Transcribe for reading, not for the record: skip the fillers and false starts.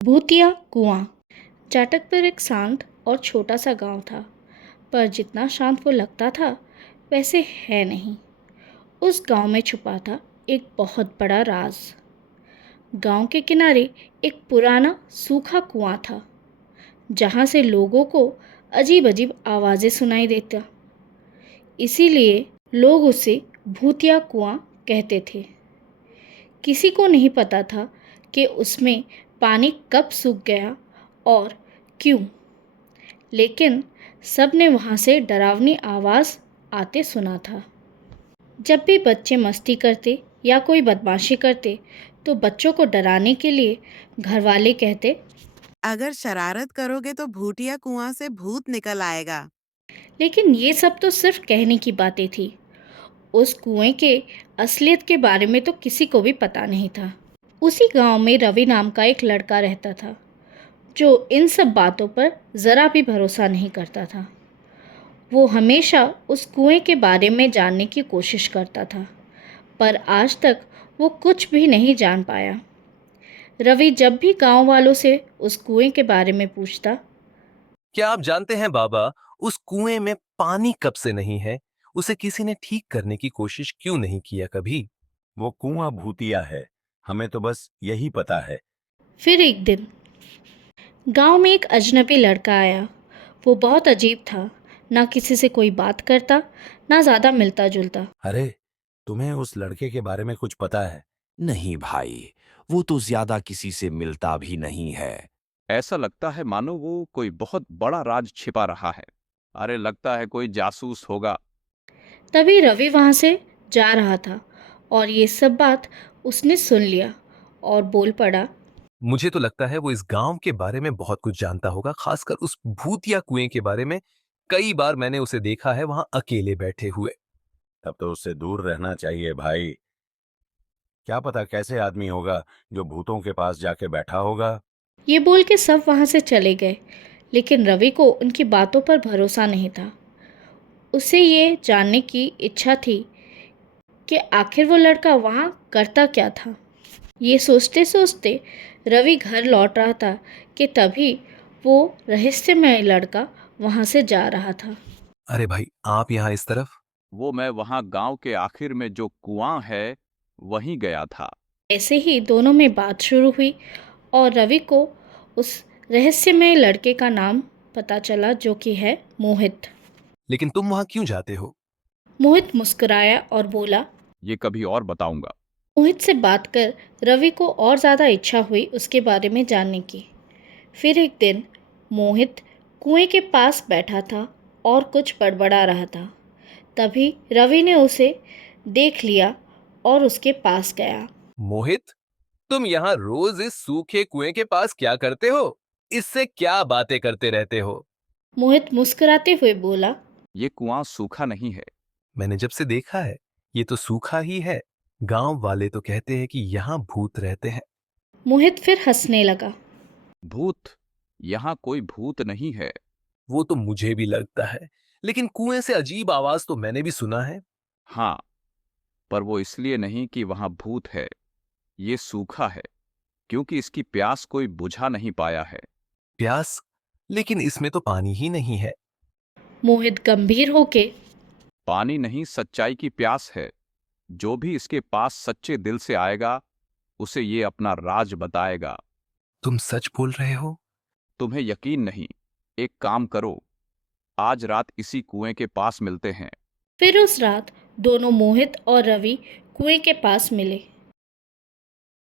भूतिया कुआं। जाटकपुर एक शांत और छोटा सा गांव था, पर जितना शांत वो लगता था वैसे है नहीं। उस गांव में छुपा था एक बहुत बड़ा राज। गांव के किनारे एक पुराना सूखा कुआं था, जहां से लोगों को अजीब अजीब आवाज़ें सुनाई देता। इसीलिए लोग उसे भूतिया कुआं कहते थे। किसी को नहीं पता था कि उसमें पानी कब सूख गया और क्यों, लेकिन सब ने वहाँ से डरावनी आवाज़ आते सुना था। जब भी बच्चे मस्ती करते या कोई बदमाशी करते, तो बच्चों को डराने के लिए घरवाले कहते, अगर शरारत करोगे तो भूतिया कुआं से भूत निकल आएगा। लेकिन ये सब तो सिर्फ कहने की बातें थी। उस कुएं के असलियत के बारे में तो किसी को भी पता नहीं था। उसी गांव में रवि नाम का एक लड़का रहता था, जो इन सब बातों पर ज़रा भी भरोसा नहीं करता था। वो हमेशा उस कुएं के बारे में जानने की कोशिश करता था, पर आज तक वो कुछ भी नहीं जान पाया। रवि जब भी गांव वालों से उस कुएं के बारे में पूछता, क्या आप जानते हैं बाबा, उस कुएं में पानी कब से नहीं है? उसे किसी ने ठीक करने की कोशिश क्यों नहीं किया कभी? वो कुआं भूतिया है। हमें तो बस यही पता है। फिर एक दिन गांव में एक अजनबी लड़का आया। वो बहुत अजीब था, ना किसी से कोई बात करता, ना ज़्यादा मिलता जुलता। अरे, तुम्हें उस लड़के के बारे में कुछ पता है? नहीं भाई, वो तो ज्यादा किसी से मिलता भी नहीं है। ऐसा लगता है मानो वो कोई बहुत बड़ा राज छिपा रहा है। अरे लगता है कोई जासूस होगा। तभी रवि वहाँ से जा रहा था और ये सब बात उसने सुन लिया और बोल पड़ा, मुझे तो लगता है वो इस गांव के बारे में बहुत कुछ जानता होगा, खासकर उस भूतिया कुएं के बारे में। कई बार मैंने उसे देखा है वहां अकेले बैठे हुए। तब तो उससे दूर रहना चाहिए भाई। क्या पता कैसे आदमी होगा जो भूतों के पास जाके बैठा होगा। ये बोल के सब वहाँ से चले गए, लेकिन रवि को उनकी बातों पर भरोसा नहीं था। उसे ये जानने की इच्छा थी कि आखिर वो लड़का वहाँ करता क्या था। ये सोचते सोचते रवि घर लौट रहा था कि तभी वो रहस्यमय लड़का वहाँ से जा रहा था। अरे भाई, आप यहाँ इस तरफ। वो मैं वहां गांव के आखिर में जो कुआं है वहीं गया था। ऐसे ही दोनों में बात शुरू हुई और रवि को उस रहस्यमय लड़के का नाम पता चला, जो कि है मोहित। लेकिन तुम वहां क्यों जाते हो? मोहित मुस्कुराया और बोला, ये कभी और बताऊंगा। मोहित से बात कर रवि को और ज़्यादा इच्छा हुई उसके बारे में जानने की। फिर एक दिन मोहित कुएं के पास बैठा था और कुछ बड़बड़ा रहा था। तभी रवि ने उसे देख लिया और उसके पास गया। मोहित, तुम यहाँ रोज इस सूखे कुएं के पास क्या करते हो? इससे क्या बातें करते रहते हो? मोहित मुस्कुराते हुए बोला, ये कुआं सूखा नहीं है। मैंने जब से देखा है, ये तो सूखा ही है। गांव वाले तो कहते हैं कि यहाँ भूत रहते हैं। मोहित फिर हंसने लगा। भूत? यहाँ कोई भूत नहीं है। वो तो मुझे भी लगता है, लेकिन कुएं से अजीब आवाज तो मैंने भी सुना है। हाँ, पर वो इसलिए नहीं कि वहां भूत है। ये सूखा है क्योंकि इसकी प्यास कोई बुझा नहीं पाया है। प्यास? लेकिन इसमें तो पानी ही नहीं है। मोहित गंभीर होके, पानी नहीं, सच्चाई की प्यास है। जो भी इसके पास सच्चे दिल से आएगा उसे ये अपना राज बताएगा। तुम सच बोल रहे हो? तुम्हें यकीन नहीं? एक काम करो, आज रात इसी कुएं के पास मिलते हैं। फिर उस रात दोनों मोहित और रवि कुएं के पास मिले।